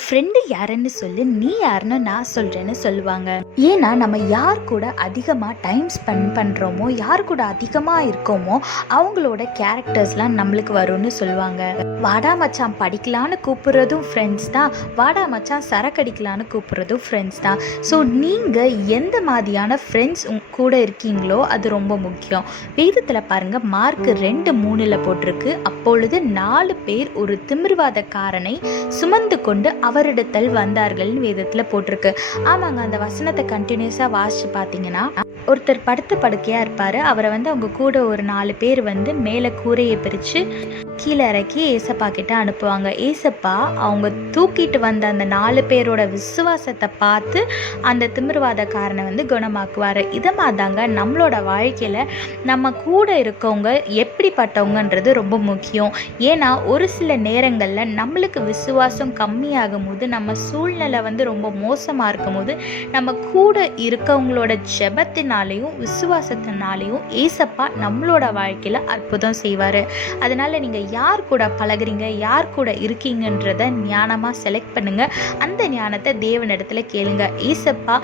ஃப்ரெண்டு யாருன்னு சொல்லு, நீ யாருன்னு நான் சொல்கிறேன்னு சொல்லுவாங்க. ஏன்னா நம்ம யார் கூட அதிகமாக டைம் ஸ்பெண்ட் பண்ணுறோமோ, யார் கூட அதிகமாக இருக்கோமோ அவங்களோட கேரக்டர்ஸ்லாம் நம்மளுக்கு வரும்னு சொல்லுவாங்க. வாடா மச்சான் படிக்கலான்னு கூப்பிட்றதும் ஃப்ரெண்ட்ஸ் தான், வாடா மச்சான் சரக்கடிக்கலான்னு கூப்பிட்றதும் ஃப்ரெண்ட்ஸ் தான். ஸோ நீங்கள் எந்த மாதிரியான ஃப்ரெண்ட்ஸ் கூட இருக்கீங்களோ அது ரொம்ப முக்கியம். வேதத்தில் பாருங்கள், மார்க் 2:3 போட்டிருக்கு, அப்பொழுது 4 பேர் ஒரு திமிர்வாதக்காரனை சுமந்து கொண்டு அவரிடத்தில் வந்தார்கள்னு வேதத்தில் போட்டிருக்கு. ஆமாங்க, அந்த வசனத்தை கண்டினியூஸாக வாசித்து பார்த்தீங்கன்னா, ஒருத்தர் படுத்த படுக்கையாக இருப்பார். அவரை அவங்க கூட ஒரு 4 பேர் மேலே கூரையை பிரித்து கீழே இறக்கி ஏசப்பா கிட்ட அனுப்புவாங்க. ஏசப்பா அவங்க தூக்கிட்டு வந்த அந்த 4 பேரோட விசுவாசத்தை பார்த்து அந்த திமிர்வாதக்காரனை குணமாக்குவார். இதை மாதிரிதாங்க நம்மளோட வாழ்க்கையில் நம்ம கூட இருக்கவங்க எப்படிப்பட்டவங்கன்றது ரொம்ப முக்கியம். ஏன்னா ஒரு சில நேரங்களில் நம்மளுக்கு விசுவாசம் கம்மியாகும் போது, நம்ம சூழ்நிலை ரொம்ப மோசமாக இருக்கும் போது, நம்ம கூட இருக்கவங்களோட ஜெபத்தினாலேயும் விசுவாசத்தினாலேயும் ஏசப்பா நம்மளோட வாழ்க்கையில் அற்புதம் செய்வார். அதனால் நீங்கள் யார் கூட பழகுறீங்க, யார் கூட இருக்கீங்கன்றதை ஞானமாக செலக்ட் பண்ணுங்கள். அந்த ஞானத்தை தேவனிடத்தில் கேளுங்க. ஏசப்பா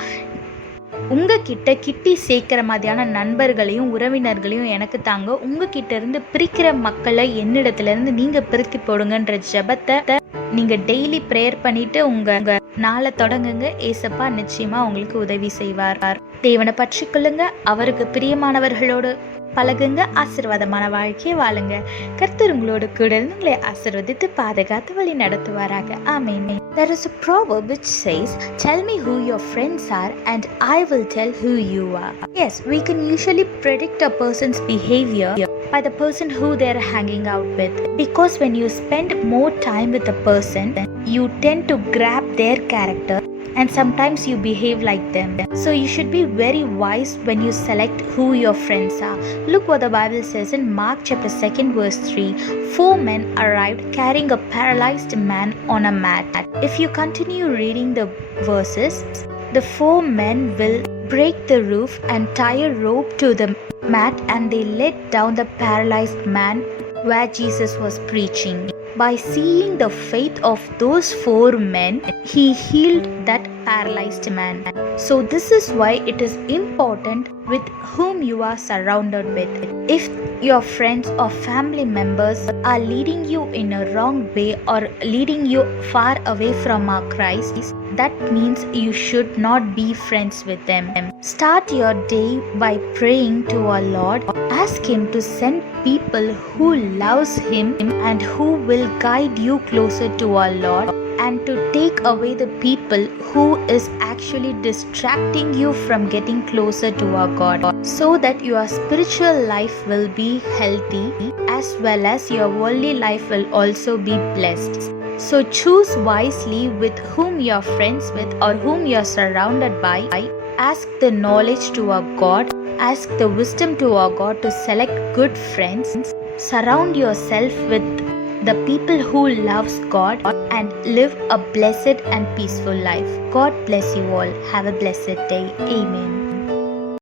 உங்ககிட்ட கிட்டி சேர்க்கிற மாதிரியான நண்பர்களையும் உறவினர்களையும் எனக்கு தாங்க, உங்ககிட்ட இருந்து பிரிக்கிற மக்களை என்னிடத்துலேருந்து நீங்கள் பிரித்து போடுங்கன்ற ஜெபத்தை நீங்கள் டெய்லி ப்ரேயர் பண்ணிவிட்டு உங்கள் நாளை தொடங்குங்க. ஏசப்பா நிச்சயமாக உங்களுக்கு உதவி செய்வார். தேவனை பற்றி கொள்ளுங்க, அவருக்கு பிரியமானவர்களோடு பழகுங்க, ஆசீர்வாதமான வாழ்க்கையை வாழுங்க. கர்த்தர் உங்களோடு கூட இருந்து உங்களை ஆசீர்வதித்து பாதுகாத்து வழி நடத்துவாராக. ஆமென். There is a proverb which says, "Tell me who your friends are and I will tell who you are." Yes, we can usually predict a person's behavior by the person who they're hanging out with, because when you spend more time with a person, you tend to grab their character and sometimes you behave like them. So you should be very wise when you select who your friends are. Look what the Bible says in Mark chapter 2 verse 3. 4 men arrived carrying a paralyzed man on a mat. If you continue reading the verses, the 4 men will break the roof and tie a rope to the mat, and they let down the paralyzed man where Jesus was preaching. By seeing the faith of those 4 men, he healed that paralyzed man. So this is why it is important with whom you are surrounded with. If your friends or family members are leading you in a wrong way or leading you far away from our Christ, that means you should not be friends with them. Start your day by praying to our Lord. Ask him to send people who loves him and who will guide you closer to our Lord, and to take away the people who is actually distracting you from getting closer to our God, so that your spiritual life will be healthy as well as your worldly life will also be blessed. So choose wisely with whom you are friends with or whom you are surrounded by. Ask the knowledge to our God. Ask the wisdom to our God to select good friends. Surround yourself with the people who loves God and live a blessed and peaceful life. God bless you all. Have a blessed day. Amen.